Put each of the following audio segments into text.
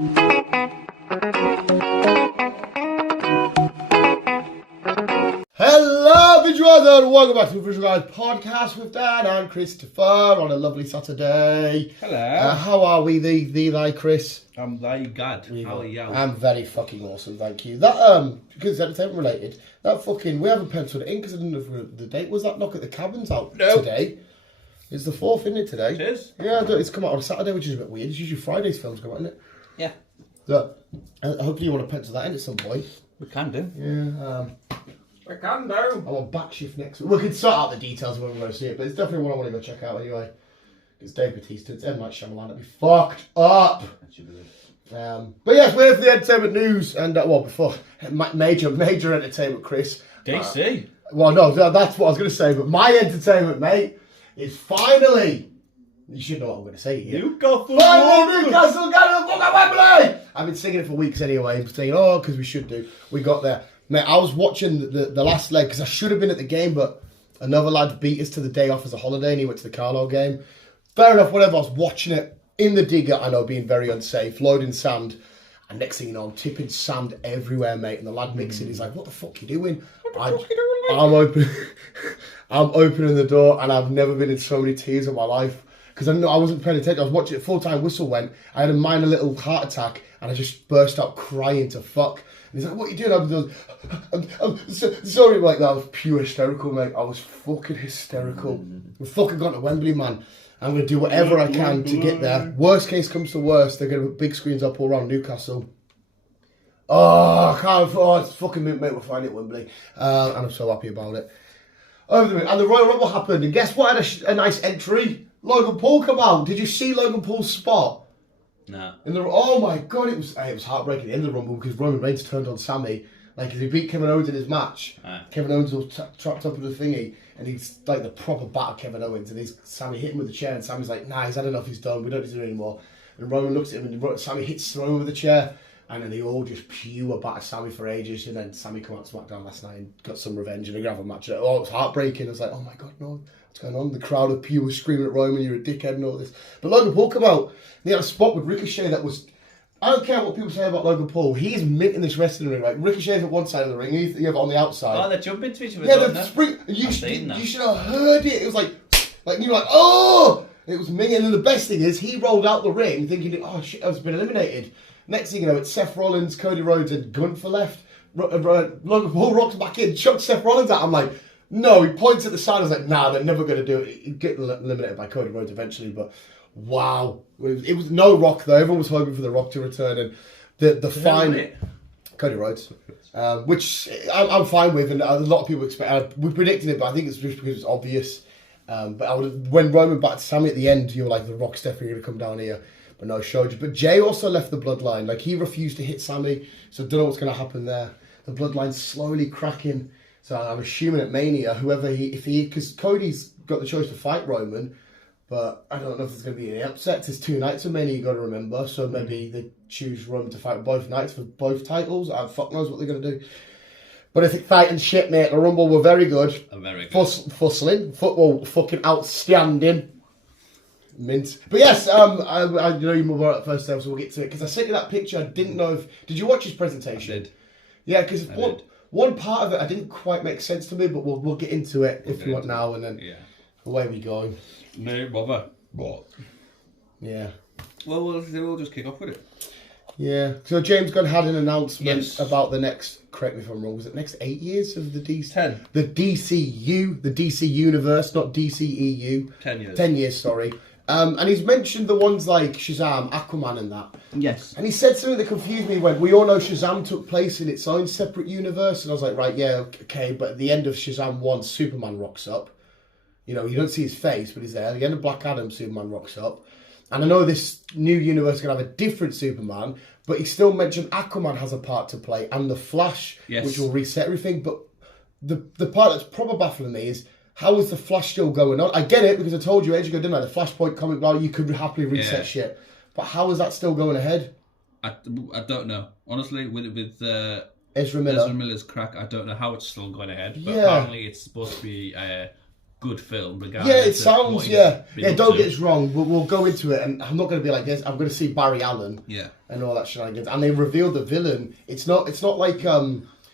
Hello, visuals, and welcome back to the Visual Guys podcast with Dan and Christopher on a lovely Saturday. Hello. How are we, thy Chris? I'm very good. How are you? I'm very fucking awesome, thank you. That because it's entertainment related. That fucking we haven't penciled it in because I didn't know if the date was that knock at the cabins out today. It's the 4th, isn't it, today? It is. Yeah, it's come out on Saturday, which is a bit weird. It's usually Friday's films come out, isn't it? Yeah. So, hopefully you want to pencil that in at some point. We can do. Yeah. We can do. I'm on back shift next week. We can sort out the details when we're going to see it, but it's definitely one I want to go check out anyway. It's Dave Bautista, it's M. Night Shyamalan, it'd be fucked up. But yes, we're for the entertainment news, and before major entertainment, Chris. DC. Well, no, that's what I was going to say, but my entertainment, mate, is finally. You should know what I'm going to say here. Newcastle. Newcastle, got the fuck at Wembley! I've been singing it for weeks anyway, saying, because we should do. We got there. Mate, I was watching the last leg because I should have been at the game, but another lad beat us to the day off as a holiday and he went to the Carlisle game. Fair enough, whatever. I was watching it in the digger, I know, being very unsafe, loading sand. And next thing you know, I'm tipping sand everywhere, mate. And the lad mixing, he's like, what the fuck are you doing? I'm opening the door and I've never been in so many tears in my life. Because I wasn't paying attention. I was watching it, full-time whistle went. I had a minor little heart attack and I just burst out crying to fuck. And he's like, what are you doing? I'm sorry, like that. I was pure hysterical, mate. I was fucking hysterical. We've fucking gone to Wembley, man. I'm going to do whatever I can to get there. Worst case comes to worst, they're going to put big screens up all around Newcastle. Oh, I can't. Oh, it's fucking mint, mate. We're flying at Wembley. And I'm so happy about it. And the Royal Rumble happened. And guess what? Had a nice entry. Logan Paul come out. Did you see Logan Paul's spot? No. Oh my god, it was heartbreaking at the end of the Rumble because Roman Reigns turned on Sammy. Like, as he beat Kevin Owens in his match, Kevin Owens was trapped up in the thingy, and he's like the proper batter Kevin Owens, and Sammy hit him with the chair, and Sammy's like, nah, he's had enough, he's done, we don't need to do it anymore. And Roman looks at him, and Sammy hits Roman with the chair, and then they all just pure batter Sammy for ages, and then Sammy come out to SmackDown last night and got some revenge, and they have a match. Oh, it was heartbreaking. I was like, oh my god, no. What's going on? The crowd of pure screaming at Roman, you're a dickhead and all this. But Logan Paul come out, and he had a spot with Ricochet that was... I don't care what people say about Logan Paul. He's mint in this wrestling ring. Like, Ricochet's at one side of the ring, you have it on the outside. Oh, they're jumping to each other. Yeah, the spring... You should have heard it. It was like you were like, oh! It was me. And then the best thing is, he rolled out the ring thinking, oh shit, I've been eliminated. Next thing you know, it's Seth Rollins, Cody Rhodes, and Gunn for left. Logan Paul rocks back in, chucks Seth Rollins out. I'm like... No, he points at the side. I was like, nah, they're never going to do it. He'd get eliminated by Cody Rhodes eventually, but wow. It was no Rock, though. Everyone was hoping for the Rock to return, and the fine... Cody Rhodes, which I'm fine with, and a lot of people expect... we predicted it, but I think it's just because it's obvious. When Roman batted Sammy at the end, you were like, the Rock's definitely going to come down here. But no, showed you. But Jay also left the bloodline. Like, he refused to hit Sammy, so I don't know what's going to happen there. The bloodline's slowly cracking. So I'm assuming at Mania, because Cody's got the choice to fight Roman, but I don't know if there's going to be any upsets. There's 2 nights of Mania, you got to remember. So maybe they choose Roman to fight both nights for both titles. Fuck knows what they're going to do. But I think fighting shit, mate. The Rumble were very good. Very good. Fussling. Football fucking outstanding. Mint. But yes, I know you move on at first time, so we'll get to it. Because I sent you that picture. I didn't know if... Did you watch his presentation? I did. Yeah, because one part of it I didn't quite make sense to me, but we'll get into it if you want now, and then away we go. No bother. What? Yeah. Well, we'll just kick off with it. Yeah. So James Gunn had an announcement about the next, correct me if I'm wrong, was it next 8 years of the DC? 10. The DCU, the DC Universe, not DCEU. 10 years. 10 years, sorry. And he's mentioned the ones like Shazam, Aquaman and that. Yes. And he said something that confused me when we all know Shazam took place in its own separate universe. And I was like, right, yeah, okay. But at the end of Shazam 1, Superman rocks up. You know, you don't see his face, but he's there. At the end of Black Adam, Superman rocks up. And I know this new universe is going to have a different Superman, but he still mentioned Aquaman has a part to play and the Flash, which will reset everything. But the part that's probably baffling me is, how is the Flash still going on? I get it, because I told you ages ago, didn't I? The Flashpoint comic, well, you could happily reset shit. But how is that still going ahead? I don't know. Honestly, with Ezra Miller's crack, I don't know how it's still going ahead. But apparently it's supposed to be good film, regardless. Yeah, it of sounds, what he's yeah. been Yeah, up don't to. get us wrong. We'll go into it, and I'm not going to be like this. I'm going to see Barry Allen. Yeah. And all that shenanigans. And they revealed the villain. It's not like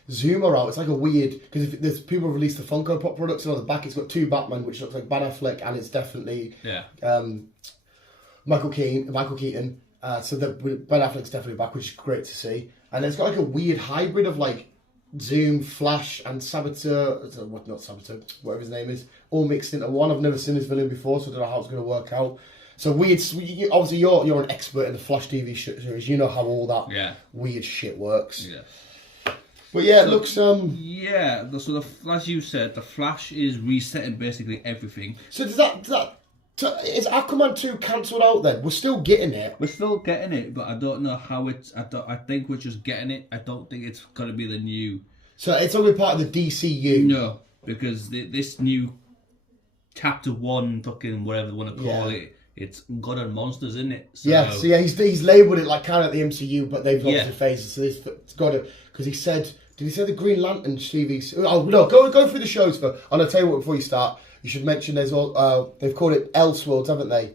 Zuma out. It's like a weird, because if there's people released the Funko Pop products, and on the back it's got two Batman, which looks like Ben Affleck, and it's definitely Michael Keaton. So Ben Affleck's definitely back, which is great to see. And it's got like a weird hybrid of like Zoom, Flash, and Saboteur. Not Saboteur, whatever his name is, all mixed into one. I've never seen this villain before, so I don't know how it's going to work out. So weird. Obviously, you're an expert in the Flash TV series. You know how all that weird shit works. Yeah. But yeah, it looks. Yeah. So as you said, the Flash is resetting basically everything. So is is Aquaman 2 cancelled out then? We're still getting it. We're still getting it, but I don't know how it's. I think we're just getting it. I don't think it's going to be the new. So it's only part of the DCU. No, because this new chapter 1, fucking whatever they want to call it, it's God and Monsters, isn't it? So, he's labelled it like kind of the MCU, but they've lost the phases. So it's got to, because he said, did he say the Green Lantern TV? Oh no, go through the shows for. And I'll tell you what, before you start, you should mention there's all. They've called it Elseworlds, haven't they?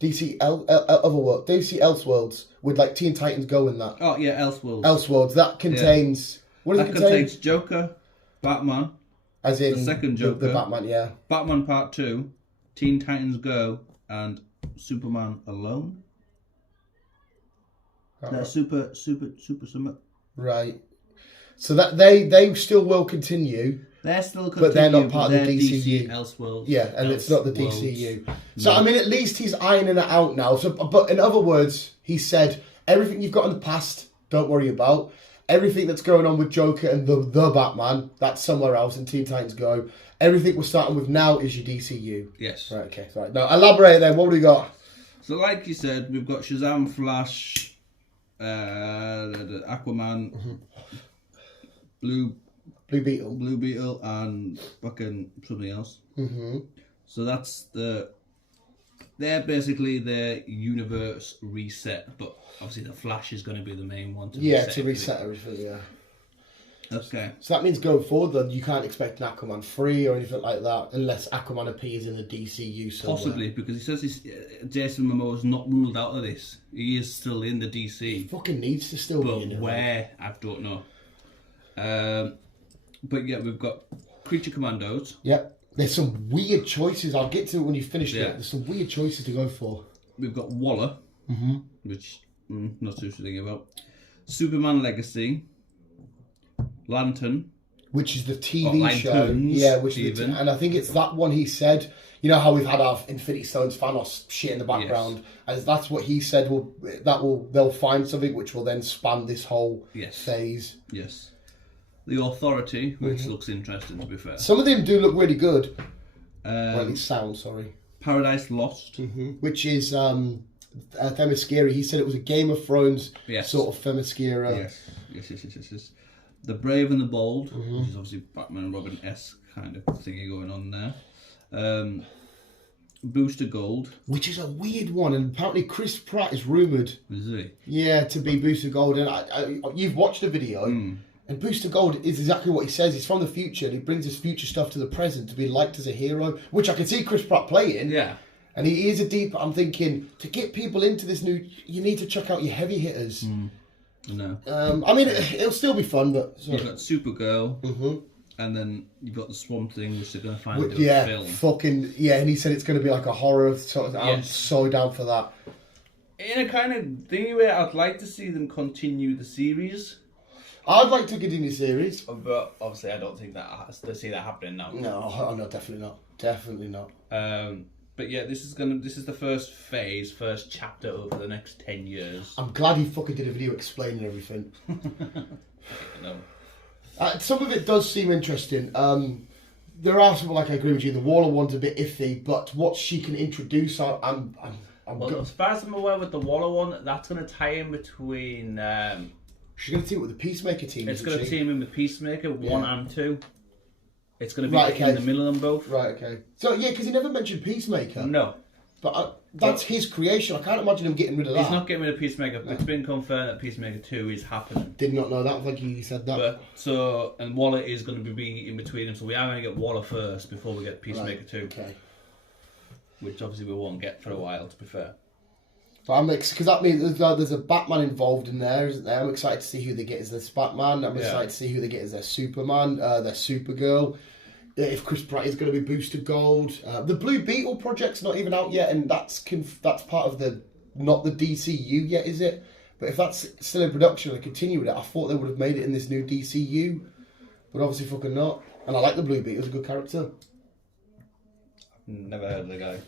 DC Elseworlds with like Teen Titans Go in that. Oh yeah, Elseworlds. Elseworlds that contains. What does it contain? Contains Joker, Batman. As in the second Joker, the Batman, yeah. Batman Part 2, Teen Titans Go, and Superman Alone. Super Summit. Right. So that they still will continue. They're still continuing, but they're not part of the DCU. Elseworlds. Yeah, and it's not the DCU. So I mean, at least he's ironing it out now. So, but in other words, he said everything you've got in the past, don't worry about. Everything that's going on with Joker and the Batman, that's somewhere else, and Teen Titans Go. Everything we're starting with now is your DCU. Yes. Right, okay. Right. Now, elaborate then. What have we got? So, like you said, we've got Shazam, Flash, Aquaman, Blue Beetle, and fucking something else. Mm-hmm. So that's they're basically their universe reset, but obviously the Flash is going to be the main one to reset everything, yeah. Okay. So that means going forward, then, you can't expect an Aquaman 3 or anything like that, unless Aquaman appears in the DCU somewhere. Possibly, because he says Jason Momoa's not ruled out of this. He is still in the DC. He fucking needs to still be in it. But where? I don't know. But yeah, we've got Creature Commandos. Yep. There's some weird choices. I'll get to it when you finish it. There's some weird choices to go for. We've got Waller, which not too thinking about. Superman Legacy. Lantern. Which is the TV show. Yeah, which is and I think it's that one he said. You know how we've had our Infinity Stones Thanos shit in the background? Yes. And that's what he said. They'll find something which will then span this whole phase. Yes. The Authority, which looks interesting, to be fair. Some of them do look really good. Well, at least sound, sorry. Paradise Lost. Which is Themyscira. He said it was a Game of Thrones sort of Themyscira. Yes. The Brave and the Bold, which is obviously Batman and Robin-esque kind of thingy going on there. Booster Gold. Which is a weird one, and apparently Chris Pratt is rumoured. Is he? Yeah, to be Booster Gold. And you've watched the video. And Booster Gold is exactly what he says. He's from the future, and he brings his future stuff to the present to be liked as a hero, which I can see Chris Pratt playing. Yeah. And he is a deep. I'm thinking, to get people into this new, you need to check out your heavy hitters. No. I mean, it'll still be fun, but... Sorry. You've got Supergirl, and then you've got the Swamp Thing, which they're going to finally do a film. And he said it's going to be like a horror sort of... I'm so down for that. In a kind of thingy way, I'd like to see them continue the series. I'd like to continue the series. But obviously I don't think that I see that happening now. No, definitely not. Definitely not. But yeah, this is the first chapter over the next 10 years. I'm glad he fucking did a video explaining everything. No. Some of it does seem interesting. There are some, like I agree with you, the Waller one's a bit iffy, but what she can introduce, I'm as far as I'm aware with the Waller one, that's going to tie in between... she's going to team with the Peacemaker team, It's going to team in with Peacemaker, 1 and 2. It's going to be in the middle of them both. Right, okay. So, yeah, because he never mentioned Peacemaker. No. But that's his creation. I can't imagine him getting rid of that. He's not getting rid of Peacemaker. It's been confirmed that Peacemaker 2 is happening. Did not know that. Thank you. You said that. And Waller is going to be in between them, so we are going to get Waller first before we get Peacemaker 2. Okay. Which obviously we won't get for a while, to be fair. But I'm because that means there's a Batman involved in there, isn't there? I'm excited to see who they get as their Batman. I'm excited to see who they get as their Superman, their Supergirl. If Chris Pratt is going to be boosted gold. The Blue Beetle project's not even out yet, and that's part of not the DCU yet, is it? But if that's still in production and continue with it, I thought they would have made it in this new DCU, but obviously fucking not. And I like the Blue Beetle; he's a good character. Never heard of the guy.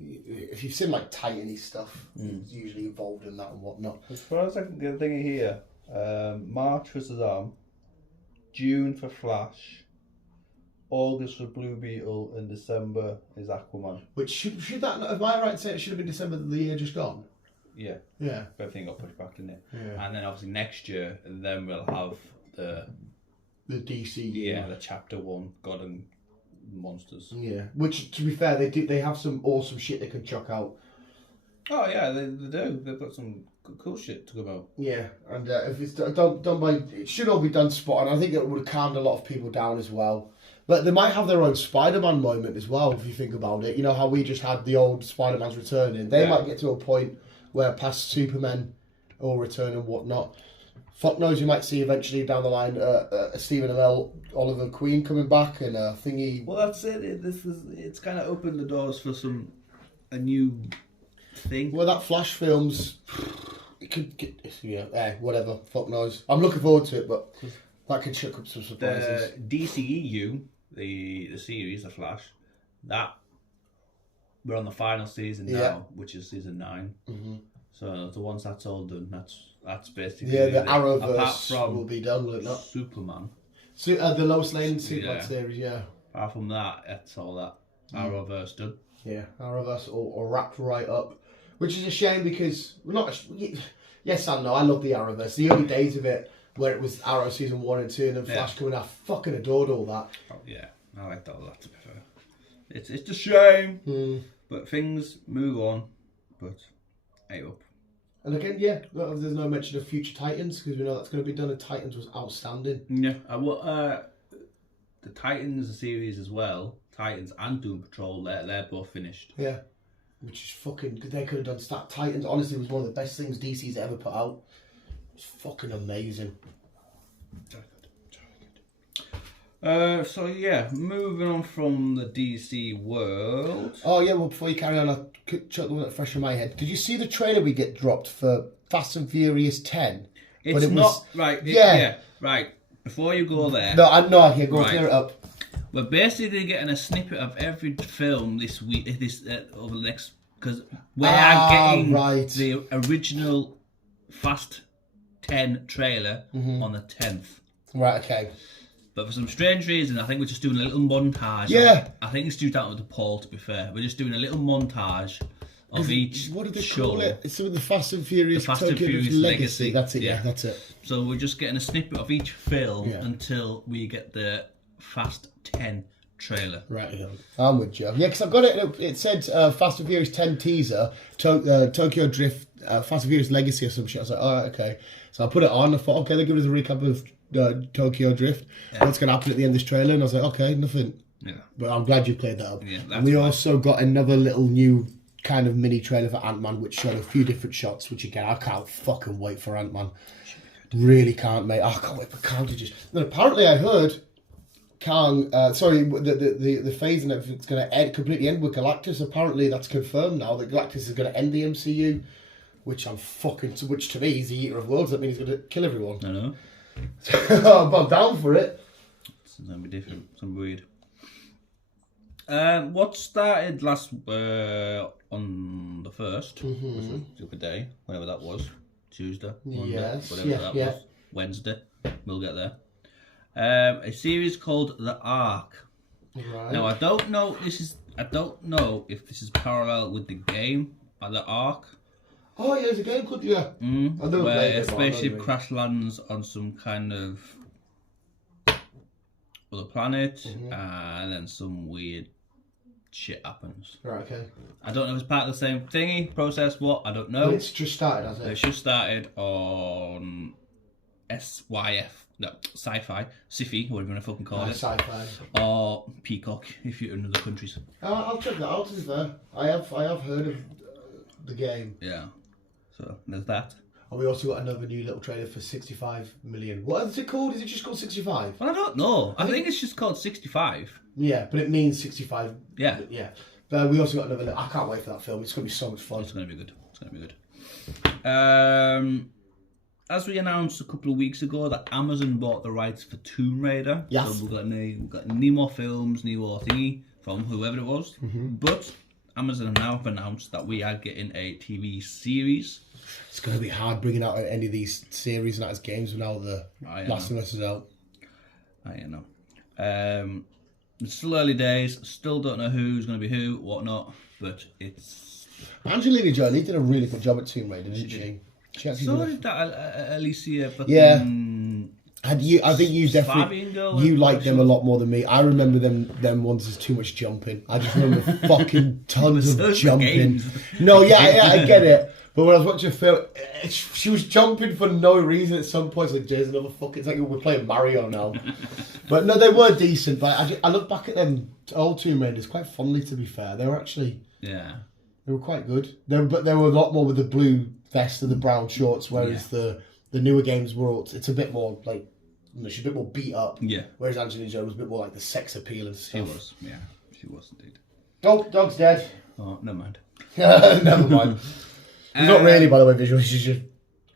If you've seen like Titan stuff, he's usually involved in that and whatnot. As far as I can get the thing here, March for Shazam, June for Flash, August for Blue Beetle, and December is Aquaman. Which should that? Am I right in saying it should have been December the year just gone? Yeah. Yeah. But everything got pushed back, didn't it? Yeah. And then obviously next year, then we'll have the DCU. Yeah, the Chapter 1 God and Monsters. Yeah. Which, to be fair, they have some awesome shit they can chuck out. Oh yeah, they do. They've got some cool shit to go about. Yeah, and if it's done by, it should all be done spot on. I think it would have calmed a lot of people down as well. But they might have their own Spider-Man moment as well, if you think about it. You know how we just had the old Spider-Man's returning. They might get to a point where past Supermen all return and whatnot. Fuck knows, you might see eventually down the line Stephen Amell, Oliver Queen coming back and thingy. Well, that's it. It's kind of opened the doors for a new thing. Well, that Flash film's, it could get, whatever. Fuck knows. I'm looking forward to it, but that could chuck up some surprises. The DCEU, the series, the Flash, that we're on the final season now, which is season 9. Mm-hmm. So once that's all done, that's basically the Arrowverse will be done, will it not? Superman. So, the Lois Lane Superman series, Apart from that, it's all that Arrowverse done. Yeah, Arrowverse all wrapped right up, which is a shame because yes and no. I love the Arrowverse. The early days of it, where it was Arrow season 1 and 2, and then Flash coming out, fucking adored all that. Oh, yeah, I liked all that. To be fair, it's a shame, but things move on. But hey up. And again, there's no mention of future Titans because we know that's going to be done. And Titans was outstanding. Yeah, the Titans series as well. Titans and Doom Patrol, they're both finished. Yeah, which is fucking. They could have done Titans. Honestly, was one of the best things DC's ever put out. It's fucking amazing. So yeah, moving on from the DC world. Oh yeah, well before you carry on, I'll chuck the one that's fresh in my head. Did you see the trailer we get dropped for Fast and Furious 10? It's not right. Right. Before you go there. No, I'm not here. Go clear it up. We're basically getting a snippet of every film this week. Over the next, because we are getting the original Fast 10 trailer on the 10th. Right. Okay. But for some strange reason, I think we're just doing a little montage. Yeah. I think it's due down to Paul, to be fair. We're just doing a little montage of each show. What do they call it? It's something the Fast and Furious Legacy. That's it, yeah, that's it. So we're just getting a snippet of each film until we get the Fast 10 trailer. Right, yeah. I'm with you. Yeah, because I've got it. It said Fast and Furious 10 teaser, Tokyo Drift, Fast and Furious Legacy or some shit. I was like, all right, okay. So I put it on. I thought, okay, they'll give us a recap of Tokyo Drift. What's going to happen at the end of this trailer? And I was like, okay, nothing. Yeah. But I'm glad you played that up. Yeah, and we also got another little new kind of mini trailer for Ant-Man, which showed a few different shots, which again, I can't fucking wait for Ant-Man. Really can't, mate. I can't wait for Kang to just... No, apparently I heard Kang, the phase and everything's going to completely end with Galactus. Apparently that's confirmed now, that Galactus is going to end the MCU, which which to me, he's the Eater of Worlds. That means he's going to kill everyone. I know. I'm down for it. It's going to be different. Some weird. What started last on the 1st, which was the other day, whatever that was, Tuesday, Monday, whatever that was, Wednesday, we'll get there. A series called The Ark. Right. Now I don't know if this is parallel with the game The Ark. Oh yeah, there's a game called where a spaceship crash lands on some kind of other planet, and then some weird shit happens. Right, okay. I don't know if it's part of the same thingy, process, what, I don't know. Well, it's just started, hasn't it? It's just started on Sci-Fi, Siffy, whatever you want to fucking call it. Sci-Fi. Or Peacock, if you're in other countries. I'll check that out, to be fair. I have heard of the game. Yeah. So, there's that. And we also got another new little trailer for 65 million. What is it called? Is it just called 65? Well, I don't know. I think it's just called 65. Yeah, but it means 65. Yeah. Yeah. But we also got another... I can't wait for that film. It's going to be so much fun. It's going to be good. As we announced a couple of weeks ago, that Amazon bought the rights for Tomb Raider. Yes. So we've got any more films, new more thingy from whoever it was. But Amazon have now announced that we are getting a TV series. It's going to be hard bringing out any of these series and out as games when now the Last of Us is out. I know. It's still early days. Still don't know who's going to be who, whatnot. But it's... Angelina Jolie did a really good job at Tomb Raider, didn't she? So did that Alicia. Yeah. I think you definitely you like them a lot more than me. I remember them ones as too much jumping. I just remember fucking tons of jumping. No, yeah, I get it. But when I was watching a film, she was jumping for no reason at some points. Like, there's another fucking... It's like we're playing Mario now. But no, they were decent. But I look back at them old Tomb Raiders quite fondly, to be fair. They were actually... Yeah. They were quite good. But they were a lot more with the blue vest and the brown shorts, whereas the newer games were... It's a bit more, like... She's a bit more beat up. Yeah. Whereas Angelina Jolie was a bit more like the sex appeal and stuff. She was, yeah. She was indeed. Dog's dead. Oh, never mind. Never mind. He's not really, by the way, visually. She's just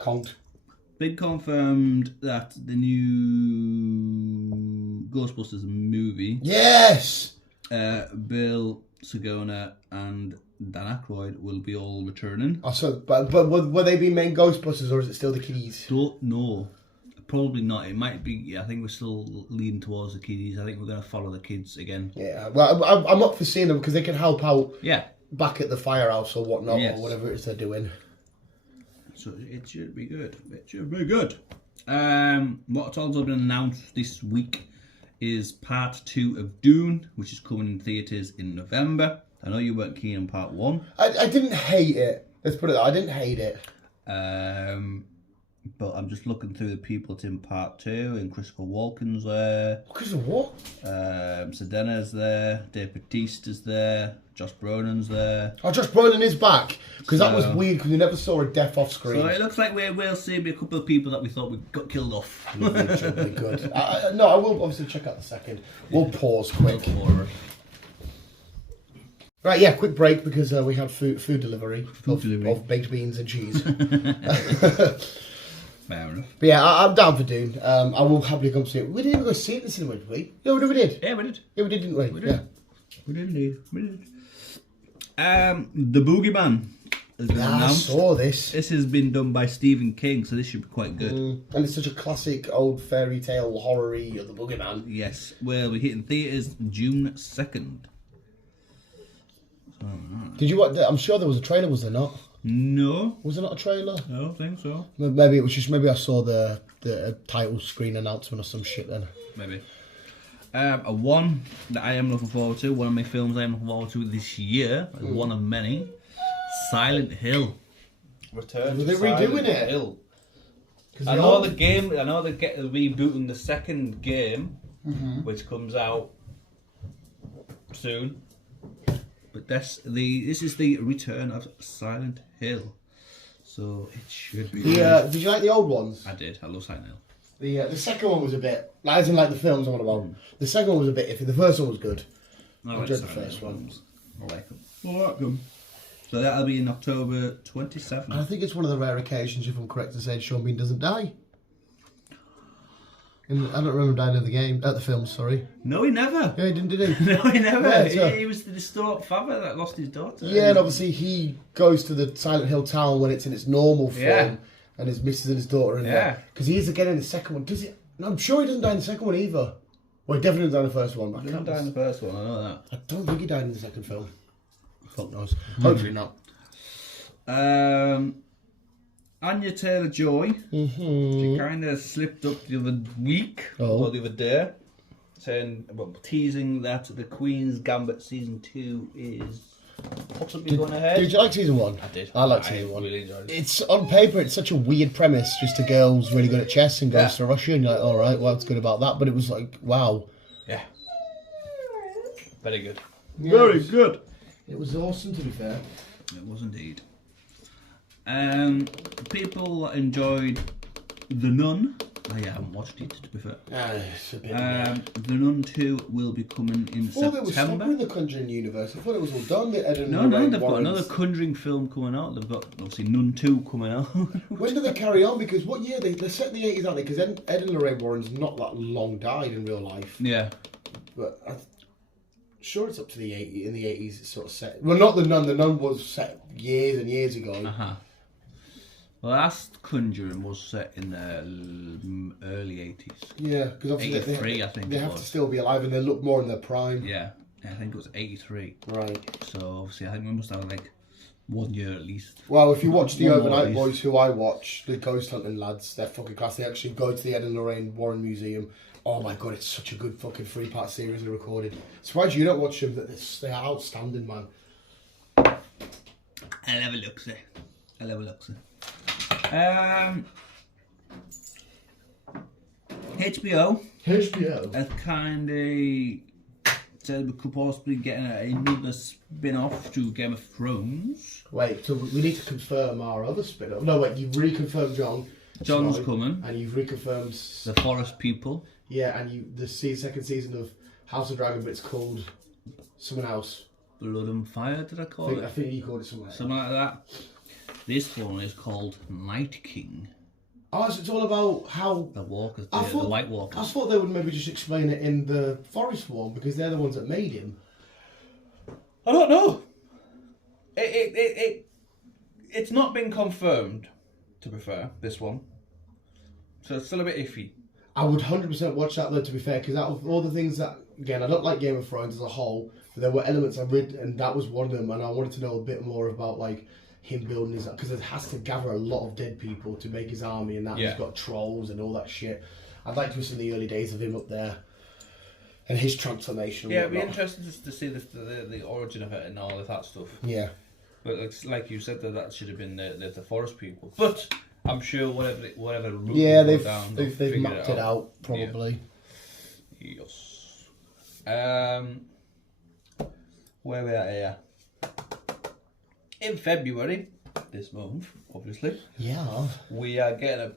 conked. Big confirmed that the new Ghostbusters movie. Yes! Bill, Sigourney, and Dan Aykroyd will be all returning. Oh, so, but will they be main Ghostbusters or is it still the kiddies? Don't know. Probably not. It might be. I think we're still leaning towards the kiddies. I think we're going to follow the kids again. Yeah. Well, I'm up for seeing them because they can help out. Yeah. Back at the firehouse or whatnot, or whatever it is they're doing. So it should be good. It should be good. What's also been announced this week is part 2 of Dune, which is coming in theatres in November. I know you weren't keen on part 1. I didn't hate it. Let's put it that. I didn't hate it. But I'm just looking through the people that's in part 2, and Christopher Walken's there. Christopher what? Sedena's there. Dave Bautista's there. Josh Brolin's there. Oh, Josh Brolin is back. Because that was weird, because we never saw a death off screen. So it looks like we'll see a couple of people that we thought we got killed off. Really good. No, I will obviously check out the second. We'll pause quick. Right, yeah, quick break because we had food delivery of baked beans and cheese. Fair enough. But yeah, I'm down for Dune. I will happily come see it. We didn't even go see it in the cinema, did we? No, we did. Yeah, we did. Yeah, we did, didn't we? We did. Yeah. We did indeed. We did. The Boogeyman has been announced. I saw this. This has been done by Stephen King, so this should be quite good. And it's such a classic old fairy tale horror-y of the Boogeyman. Yes, we'll be hitting theatres June 2nd. Did you watch? I'm sure there was a trailer, was there not? No. Was there not a trailer? I don't think so. Maybe it was just, maybe I saw the title screen announcement or some shit then. Maybe. A one that I am looking forward to, one of my films I am looking forward to this year, one of many, Silent Hill. Return Were to they redoing it? Hill. I know the game, I know they're rebooting the second game, which comes out soon. But this is the return of Silent Hill, so it should be. Did you like the old ones? I did. I love Silent Hill. The second one was a bit, as in like the films I'm on about. The second one was a bit iffy. The first one was good. I enjoyed the first one. I like them. I like them. So that'll be in October 27th. I think it's one of the rare occasions, if I'm correct to say, Sean Bean doesn't die. I don't remember dying in the game, at the film, sorry. No, he never. Yeah, he didn't, did he? No, he never. Yeah, he was the distraught father that lost his daughter. Yeah, and obviously he goes to the Silent Hill town when it's in its normal form, and his missus and his daughter in there. Because he is again in the second one. Does he? No, I'm sure he doesn't die in the second one either. Well, he definitely didn't die in the first one. He didn't die in the first one, I know that. I don't think he died in the second film. Fuck knows. Hopefully not. Anya Taylor-Joy, she kind of slipped up the other week, or the other day. saying, well, teasing that the Queen's Gambit season 2 is possibly going ahead. Did you like season 1? I did. I liked season 1. Really enjoyed it. It's on paper, it's such a weird premise. Just a girl who's really good at chess and goes to Russia, and you're like, all right, well, what's good about that? But it was like, wow. Yeah. Very good. Yeah, Very good. It was awesome, to be fair. It was indeed. People enjoyed The Nun. I haven't watched it, to be fair. It's a bit The Nun 2 will be coming in they were September. stopping the Conjuring universe. I thought it was all done. No, they've got another Conjuring film coming out. They've got, obviously, Nun 2 coming out. When do they carry on? Because what year? They're set in the 80s, aren't they? Because Ed and Lorraine Warren's not that long died in real life. Yeah. But I'm sure it's up to the 80s. In the 80s, it's sort of set. Well, not The Nun. The Nun was set years and years ago. Uh-huh. The last Conjuring was set in the early 80s. Yeah, because obviously 83, I think they it have was. to still be alive and they look more in their prime. Yeah, I think it was 83. Right. So obviously I think we must have like 1 year at least. Well, if you watch the One more Overnight at least. Boys, who I watch, the ghost hunting lads, they're fucking class. They actually go to the Ed and Lorraine Warren Museum. Oh my god, it's such a good fucking 3-part series they recorded. Surprised you don't watch them, but they are outstanding, man. I'll have a look, sir. I'll have a look, sir. HBO has kind of said we could possibly get another spin-off to Game of Thrones. Wait, so we need to confirm our other spin-off. No, wait, you've reconfirmed John's Sorry. coming. And you've reconfirmed... The Forest People. Yeah, and the second season of House of Dragon, but it's called someone else. Blood and Fire, did I call I it? think you called it something else. Something like that. This one is called Night King. Oh, so it's all about how... The Walkers, I the thought- White Walkers. I thought they would maybe just explain it in the Forest one, because they're the ones that made him. I don't know. It's not been confirmed, to be fair, this one. So it's still a bit iffy. I would 100% watch that though, to be fair, because out of all the things that, again, I don't like Game of Thrones as a whole, but there were elements I read, and that was one of them, and I wanted to know a bit more about, like, him building his, because it has to gather a lot of dead people to make his army, and that Yeah. he's got trolls and all that shit. I'd like to have seen the early days of him up there, and his transformation. And Yeah, it'd be whatnot. interesting to see the origin of it and all of that stuff. Yeah. But it's like you said, that should have been the Forest People. But I'm sure whatever route Yeah, they they've go down, they've figure mapped it out, probably. Yes. Where we at here? In February, this month, obviously, Yeah. we are getting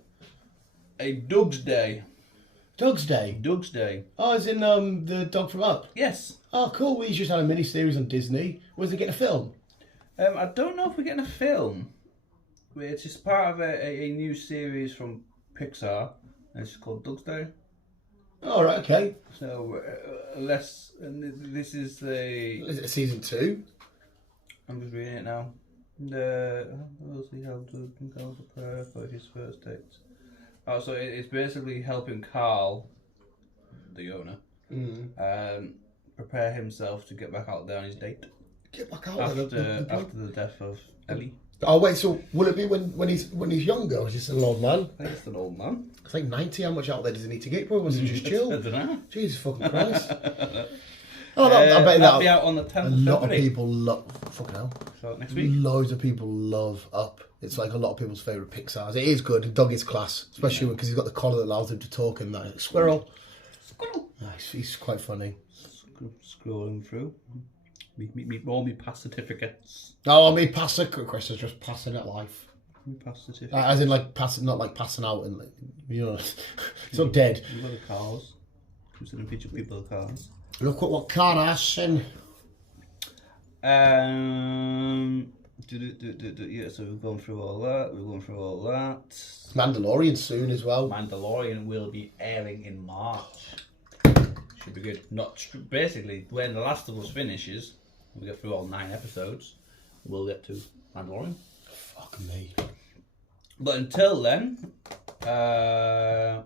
a Doug's Day. Doug's Day. Doug's Day. Oh, it's in the Dog from Up. Yes. Oh, cool. We just had a mini series on Disney. Was it getting a film? I don't know if we're getting a film. It's just part of a new series from Pixar. And it's called Doug's Day. Oh, right, okay. So, this is Is it season 2? I'm just reading it now. We'll see how Doug can go prepare for his first date. Oh, so it's basically helping Carl, the owner, prepare himself to get back out there on his date Get back out after there. after the death of Ellie. Oh, wait, so will it be when he's younger, or is this an old man? I think it's an old man. I think 90. How much out there does he need to get? Probably wants to just I chill. don't know. Jesus fucking Christ. Oh, I bet that'll that'll be out on the 10th a of lot of February. people love. Fucking hell. So next week. Loads of people love Up. It's like a lot of people's favourite Pixar's. It is good. Doug is class, especially because he's got the collar that allows him to talk and that. Squirrel. Squirrel. Nice. He's quite funny. Scrolling through. All me pass certificates. Oh, me pass it. Chris is just passing at life. Me pass certificates. As in, like, passing, not like passing out and, like, you know, it's not dead. You've got the cars. Considering picture people of cars. Look at what car I seen. Yeah, so we've gone through all that. Mandalorian soon as well. Mandalorian will be airing in March. Should be good. Basically, when The Last of Us finishes, we get through all 9 episodes, we'll get to Mandalorian. Fuck me. But until then, well,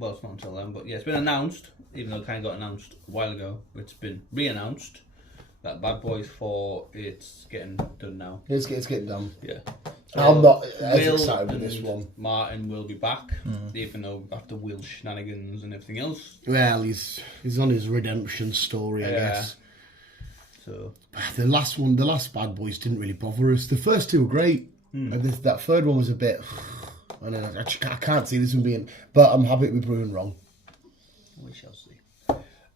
it's not until then, but yeah, it's been announced, even though it kind of got announced a while ago, it's been re-announced that Bad Boys 4, it's getting done now. It's getting done. Yeah. I'm not as excited with this one. Martin will be back, even though after Will's shenanigans and everything else. Well, he's on his redemption story, I guess. So the last Bad Boys didn't really bother us. The first two were great, and that third one was a bit. I don't know, I can't see this one being, but I'm happy to be proven wrong. We shall see.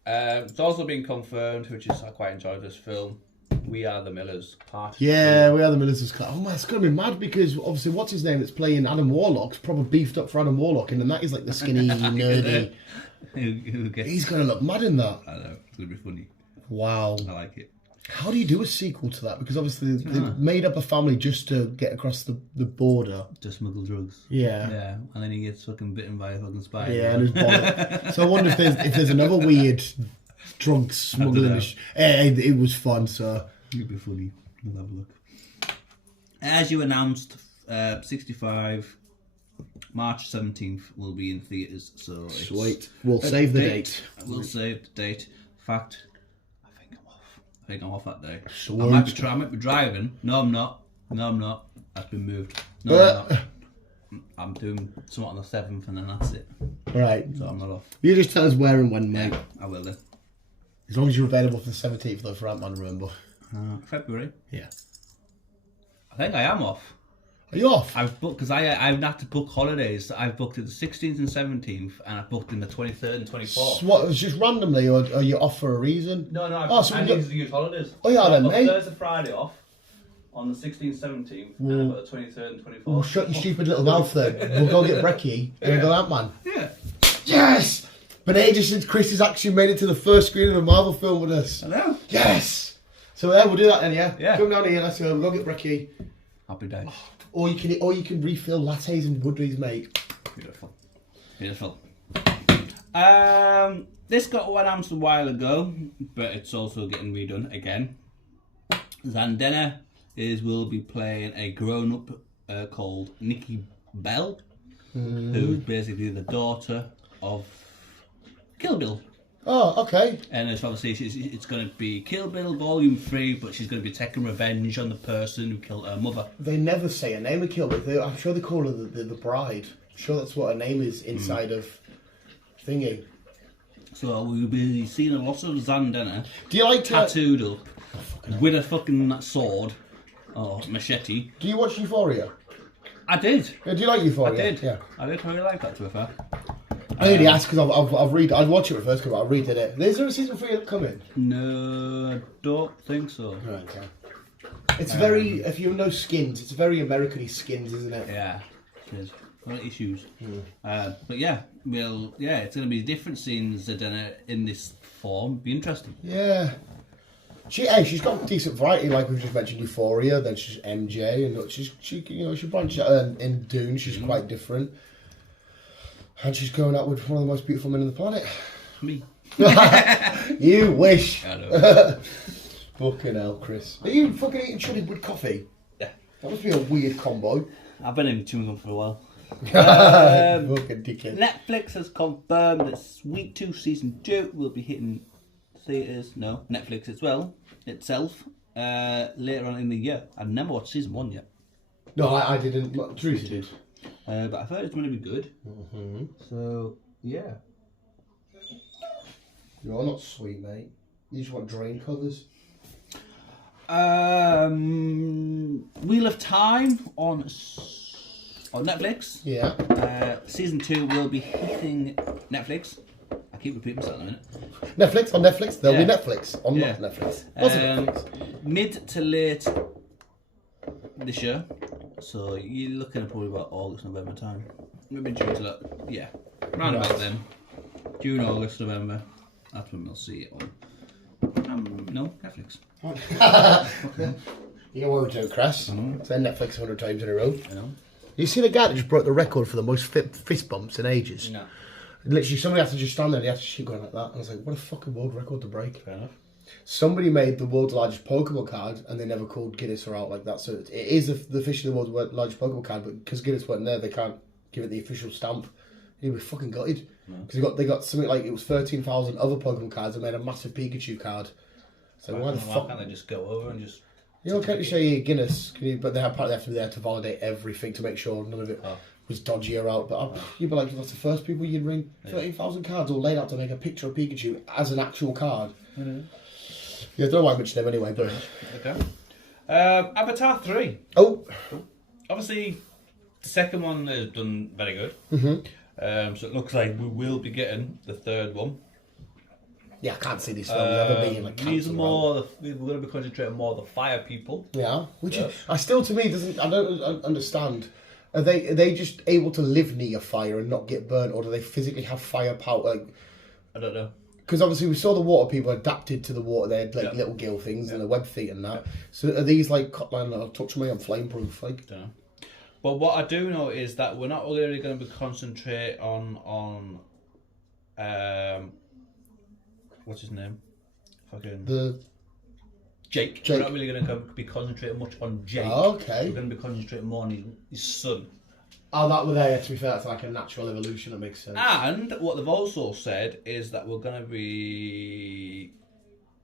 It's also been confirmed, which is I quite enjoyed this film. We Are the Millers part. Yeah, We Are the Millers. Oh man, it's gonna be mad because obviously, what's his name? That's playing Adam Warlock's probably beefed up for Adam Warlock, and then that is like the skinny nerdy. He's gonna look mad in that. I know, it's gonna be funny. Wow, I like it. How do you do a sequel to that? Because obviously they made up a family just to get across the border. To smuggle drugs. Yeah. Yeah, and then he gets fucking bitten by a fucking spider. Yeah, and his bonnet. So I wonder if there's another weird drug smuggling. It was fun, so. It'd be funny. We'll have a look. As you announced, 65, March 17th will be in theatres. So sweet. We'll save the date. We'll save the date. Fact. I think I'm off that day. Sweet. I might be driving. No, I'm not. That's been moved. No, I'm not. I'm doing something on the 7th and then that's it. Right. So I'm not off. You just tell us where and when, mate. Yeah, I will then. As long as you're available for the 17th, though, for Ant-Man, remember. February? Yeah. I think I am off. Are you off? I've booked, because I've had to book holidays. I've booked it the 16th and 17th, and I've booked in the 23rd and 24th. So what, it was just randomly, or are you off for a reason? No, So I need to use holidays. Oh, yeah, then, mate. Thursday, Friday off. On the 16th, 17th, and I've got the 23rd and 24th. Well, shut your stupid little mouth then. We'll go get brekkie and go Ant-Man. Yeah. Yes! Been ages since Chris has actually made it to the first screen of a Marvel film with us. I know. Yes! So yeah, we'll do that then, yeah? Yeah. Come down here, let's go. We'll go get brekkie. Happy days. Or you can refill lattes and woodies, mate. Beautiful. This got announced a while ago, but it's also getting redone again. Zendaya will be playing a grown-up called Nikki Bell, who's basically the daughter of Kill Bill. Oh, okay. And it's obviously it's going to be Kill Bill Volume 3, but she's going to be taking revenge on the person who killed her mother. They never say her name of Kill Bill. I'm sure they call her the bride. I'm sure that's what her name is inside of thingy. So we'll be seeing a lot of Zendaya Do you like tattooed up with a fucking sword or machete. Do you watch Euphoria? I did. Yeah, do you like Euphoria? I did. Yeah. I did really like that, to be fair. I only asked because I'd watch it first, but I redid it. Is there a season 3 coming? No, I don't think so. Right, okay. It's very, if you know Skins, it's very American-y Skins, isn't it? Yeah, it is. What issues? But yeah, it's going to be different scenes in this form. Be interesting. Yeah. She's got decent variety, like we've just mentioned Euphoria, then she's MJ, and she branches out in Dune, she's quite different. And she's going out with one of the most beautiful men on the planet. Me. You wish. I know. Fucking hell, Chris. Are you fucking eating shredded with coffee? Yeah. That must be a weird combo. I've been in chewing gum for a while. Fucking dickhead. Netflix has confirmed that Sweet Tooth Season 2 will be hitting theatres. No, Netflix as well, itself, later on in the year. I've never watched Season 1 yet. No, I didn't. Teresa did. But I've heard it's going to be good. Mm-hmm. So, yeah. You're not sweet, mate. You just want drain covers. Wheel of Time on Netflix. Yeah. Season 2 will be hitting Netflix. I keep repeating myself in a minute. Netflix on Netflix. There'll be Netflix on Yeah. not Netflix. What's Netflix? Mid to late this year. So you're looking at probably about August, November time. Maybe June to that. Yeah. Round about then. June, August, November. That's when we'll see it on. No, Netflix. You know what we're doing, Chris? Say Netflix 100 times in a row. I know. You see the guy that just broke the record for the most fist bumps in ages? No. Literally, somebody had to just stand there and he had to keep going like that. And I was like, what a fucking world record to break. Fair enough. Somebody made the world's largest Pokemon card and they never called Guinness or out like that. So it is the officially the world's largest Pokemon card, but because Guinness weren't there, they can't give it the official stamp. He was fucking gutted. Because they got something like it was 13,000 other Pokemon cards and made a massive Pikachu card. So why the fuck can't they just go over and just... You're okay to say Guinness, but they have to be there to validate everything to make sure none of it was dodgy or out. But you'd be like, that's the first people you'd ring. 13,000 cards all laid out to make a picture of Pikachu as an actual card. Mm-hmm. Yeah, I don't know why I mentioned them anyway, but... Okay. Avatar 3. Oh! Obviously, the second one has done very good. Mm-hmm. So it looks like we will be getting the third one. Yeah, I can't see this film ever being like these are more. We're going to be concentrating more on the fire people. Yeah, which I still, to me, doesn't. I don't understand. Are they just able to live near fire and not get burnt, or do they physically have fire power? Like, I don't know. Because obviously we saw the water people adapted to the water. They had like little gill things and the web feet and that. So are these like touch me? I'm flameproof. Like, don't know. But what I do know is that we're not really going to be concentrate on what's his name? Fucking Jake. We're not really going to be concentrating much on Jake. Oh, okay. We're going to be concentrating more on his son. Oh, that were there. To be fair, that's like a natural evolution. That makes sense. And what they've also said is that we're going to be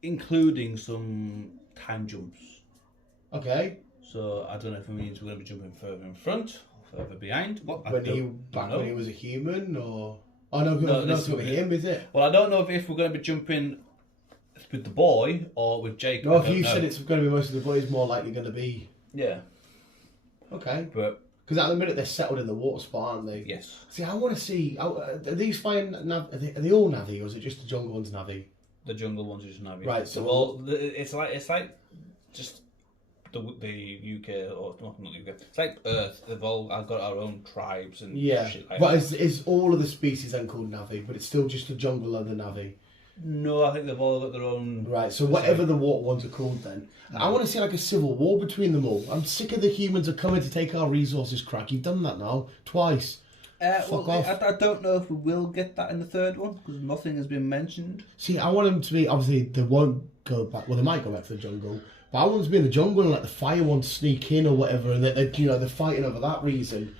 including some time jumps. Okay. So I don't know if it means we're going to be jumping further in front, or further behind. What? When he was a human, or no, it's not him, is it? Well, I don't know if we're going to be jumping with the boy or with Jake. No, if you said it's going to be most of the boy, it's more likely going to be. Yeah. Okay. But because at the minute they're settled in the water spot, aren't they? Yes. See, I want to see. Are these fine? Are they all Navi, or is it just the jungle ones Navi? The jungle ones are just Navi. Right. So it's like just the UK or not UK. It's like Earth. They've all got our own tribes and shit like but that. is all of the species then called Navi? But it's still just the jungle and the Navi. No, I think they've all got their own. Right. So whatever the water ones are called, then I want to see like a civil war between them all. I'm sick of the humans are coming to take our resources. Crack. You've done that now twice. Fuck off. I don't know if we will get that in the third one because nothing has been mentioned. See, I want them to be obviously they won't go back. Well, they might go back to the jungle. But I want them to be in the jungle and let the fire ones sneak in or whatever, and they're fighting over that reason.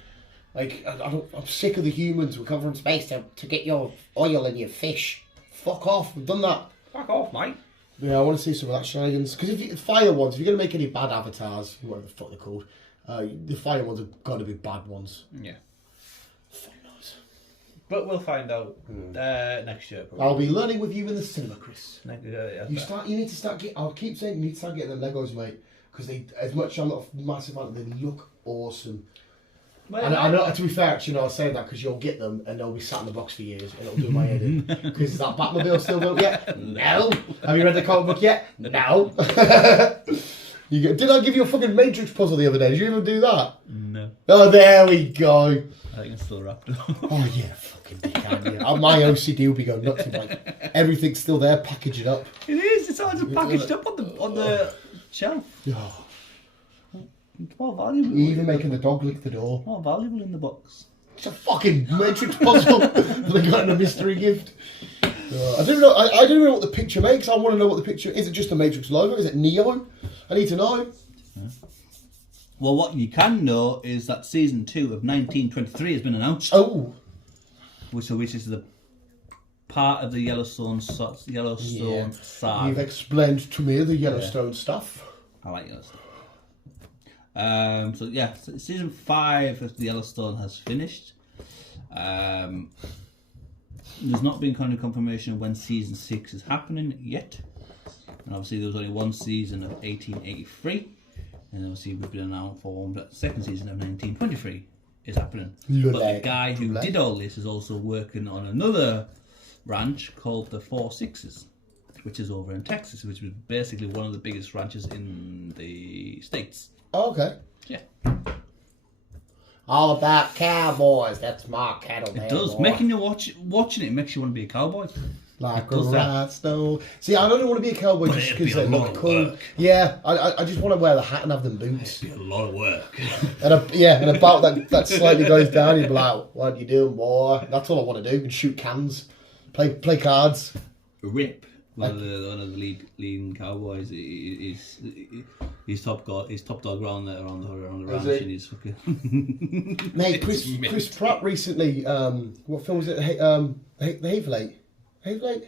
Like I'm sick of the humans. We come from space to get your oil and your fish. Fuck off. We've done that. Fuck off, mate. Yeah, I want to see some of that shenanigans. Because if fire ones, if you're going to make any bad avatars, whatever the fuck they're called, the fire ones have got to be bad ones. Yeah. Fuck knows. But we'll find out next year. Probably. I'll be learning with you in the cinema, Chris. You need to start getting. I'll keep saying you need to start getting the Legos, mate. Because as much as I'm not a massive fan, they look awesome. Well, and I know, to be fair, actually, I was saying that because you'll get them and they'll be sat in the box for years and it'll do my head in. Because is that Batmobile still built yet? No. Have you read the comic book yet? No. Did I give you a fucking Matrix puzzle the other day? Did you even do that? No. Oh, there we go. I think it's still wrapped up. Oh, yeah, fucking dickhead. Yeah. My OCD will be going nuts if like everything's still there, package it up. It is. It's all just packaged up on the shelf. Oh. It's more valuable. Even making the dog lick the door. More valuable in the box. It's a fucking Matrix puzzle that I got in a mystery gift. I don't know. I don't know what the picture makes. I want to know what the picture is. It just a Matrix logo? Is it Neo? I need to know. Yeah. Well, what you can know is that season 2 of 1923 has been announced. Oh, which is the part of the Yellowstone side. You've explained to me the Yellowstone stuff. I like Yellowstone. So season 5 of the Yellowstone has finished. There's not been kind of confirmation of when season 6 is happening yet. And obviously there was only one season of 1883. And obviously we've been informed that the second season of 1923 is happening. But the guy who did all this is also working on another ranch called the 4 Sixes, which is over in Texas, which was basically one of the biggest ranches in the States. Oh, okay. Yeah. All about cowboys. That's my cattle. It does. Boy. Making you watching it makes you want to be a cowboy. Like a rhinestone. See, I don't want to be a cowboy just because they look cool. Yeah, I just want to wear the hat and have them boots. It'd be a lot of work. And a belt that slightly goes down. You'd be like, "What are you doing, boy?" That's all I want to do. And shoot cans, play cards. Rip. One of the leading cowboys. He's top dog around the ranch, and he's fucking. Mate, Chris Pratt recently. What film was it? The Hateful Eight. Hateful Eight.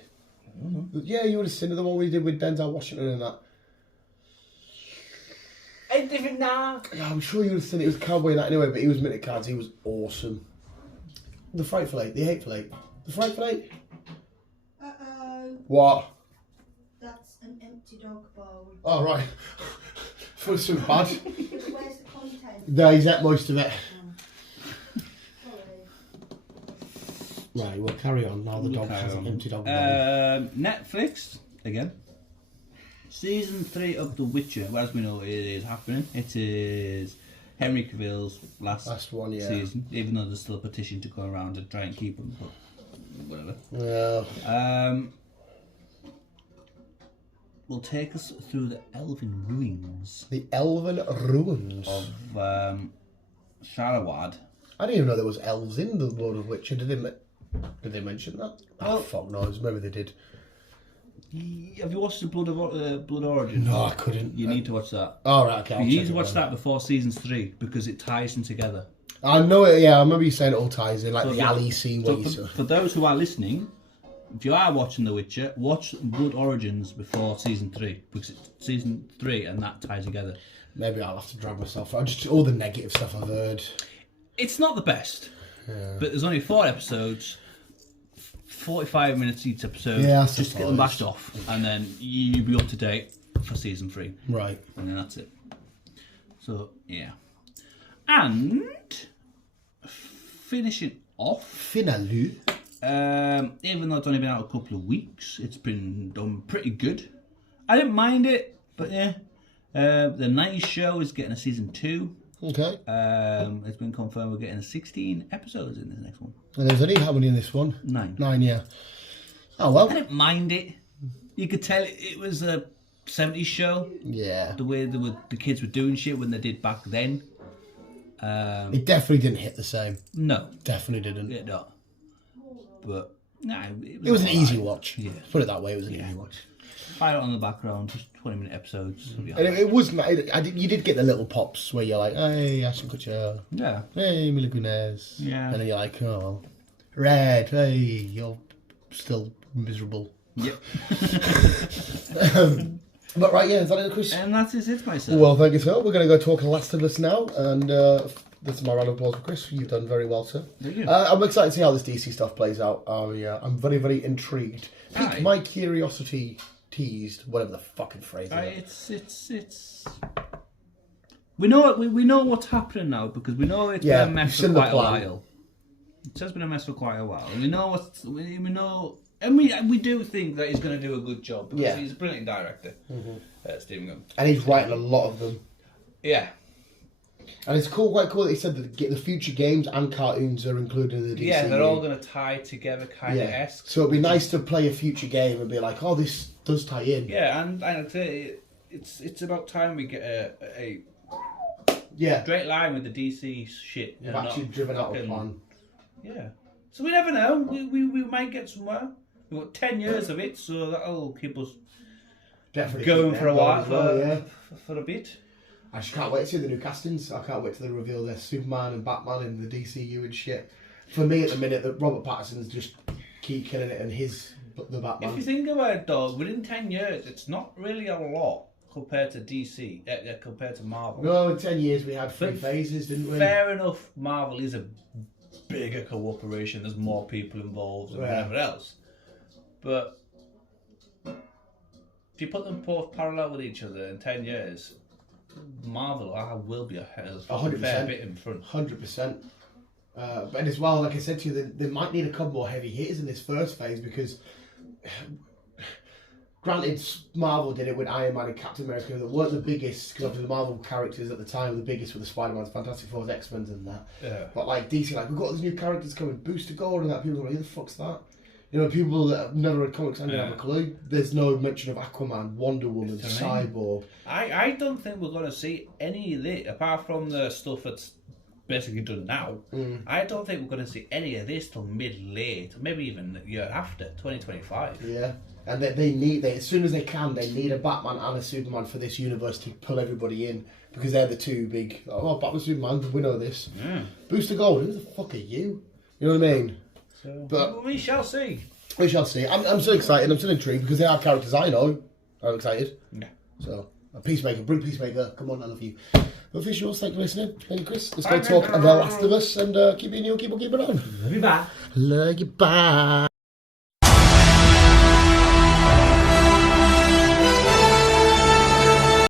Yeah, you would have seen it, the one we did with Denzel Washington and that. Ain't different now. Yeah, I'm sure you would have seen it was Cowboy in that anyway, but he was minute cards. He was awesome. The Frightful Eight, the Hateful Eight. The Frightful Eight? Uh-oh. What? That's an empty dog bowl. Oh, right. Feels so bad. Where's the content? No, he's ate most of it. Sorry. Right, we'll carry on now. The dog has an empty dog bowl. Netflix, again. Season 3 of The Witcher, well, as we know, it is happening. It is Henry Cavill's last one, yeah. season, even though there's still a petition to go around and try and keep him, but whatever. Yeah. Will take us through the elven ruins The Elven Ruins. of Sharawad. I didn't even know there was elves in the Lord of Witcher. Did they mention that? Oh, fuck knows. Maybe they did. Have you watched the Blood Origin? No, I couldn't. You need to watch that. Oh, right, okay. You need to watch that before season 3 because it ties them together. I know it, yeah. I remember you saying it all ties in, like So the alley scene where you for those who are listening, if you are watching The Witcher, watch Blood Origins before season 3 because it's season 3 and that ties together. Maybe I'll have to drag myself. Just all the negative stuff I've heard. It's not the best, but there's only 4 episodes, 45 minutes each episode. Yeah, I just to get them suppose. bashed off, and then you'll be up to date for season 3, Right. and then that's it. So yeah, and finishing off. Finale. Even though it's only been out a couple of weeks, it's been done pretty good. I didn't mind it, but yeah. The 90s show is getting a season 2. Okay. It's been confirmed we're getting 16 episodes in this next one. And there's only how many in this one? 9. 9, yeah. Oh, well. I didn't mind it. You could tell it was a 70s show. Yeah. The way the kids were doing shit when they did back then. It definitely didn't hit the same. No. Definitely didn't. Yeah, no. But, no. It was an alright. easy watch. Yeah. Put it that way, it was an easy watch. Fire it on the background, just 20-minute episodes. And it was, you did get the little pops where you're like, hey, Ashton Kutcher. Yeah. Hey, Mila Kunis. Yeah. And then you're like, oh, Red, hey, you're still miserable. Yep. But right, yeah, is that it, Chris? And that is it, myself. Well, thank you, sir. We're going to go talk Last of Us now, and this is my round of applause for Chris. You've done very well, sir. Thank you. I'm excited to see how this DC stuff plays out. I'm very, very intrigued. Aye. Piqued my curiosity, teased, whatever the fucking phrase is. It's. We know what's happening now because we know it's been a mess for seen the quite a plan. while. It has been a mess for quite a while, and we know we know, and we do think that he's going to do a good job because Yeah. he's a brilliant director, Stephen Gunn. And he's writing a lot of them. Yeah. And it's quite cool that he said that the future games and cartoons are included in the DCU. Yeah, they're all going to tie together, kind of esque. So it'd be nice to play a future game and be like, oh, this does tie in. Yeah, and I'd say it's about time we get a Yeah. straight line with the DC shit. You've actually driven out a plan. Yeah. So we never know. We might get somewhere. We've got 10 years of it, so that'll keep us Definitely going keep for a them while, going as well, for a bit. I just can't wait to see the new castings. I can't wait till they reveal their Superman and Batman in the DCU and shit. For me, at the minute, that Robert Pattinson's just keep killing it, and the Batman. If you think about it, though, within 10 years, it's not really a lot compared to DC, compared to Marvel. No, in 10 years we had 3 phases, didn't we? Fair enough, Marvel is a bigger cooperation. There's more people involved and whatever else. But if you put them both parallel with each other in 10 years, Marvel will be a fair bit in front. 100%. But as well, like I said to you, they might need a couple more heavy hitters in this first phase because, granted, Marvel did it with Iron Man and Captain America that weren't the biggest, because obviously the Marvel characters at the time were the biggest with the Spider-Man's, Fantastic Four's, X-Men's and that. Yeah. But like DC, like, we've got these new characters coming, Booster Gold and that, people are like, who the fuck's that? You know, people that have never read comics and don't have a clue. There's no mention of Aquaman, Wonder Woman, Cyborg. I don't think we're going to see any of this, apart from the stuff that's basically done now. I don't think we're going to see any of this till mid-late, maybe even the year after, 2025. Yeah. And they as soon as they can, they need a Batman and a Superman for this universe to pull everybody in. Because they're the two big, oh, Batman, Superman, we know this. Booster Gold, who the fuck are you? You know what I mean? So, but we shall see. We shall see. I'm still excited. I'm still intrigued because they are characters I know. I'm excited. Yeah. So A Peacemaker, bring Peacemaker. Come on, I love you. Well, visuals, thank you for listening. Thank you, Chris. Let's go talk The Last of Us and keep being you, keep on keeping on. Love you, bye. Love you, bye.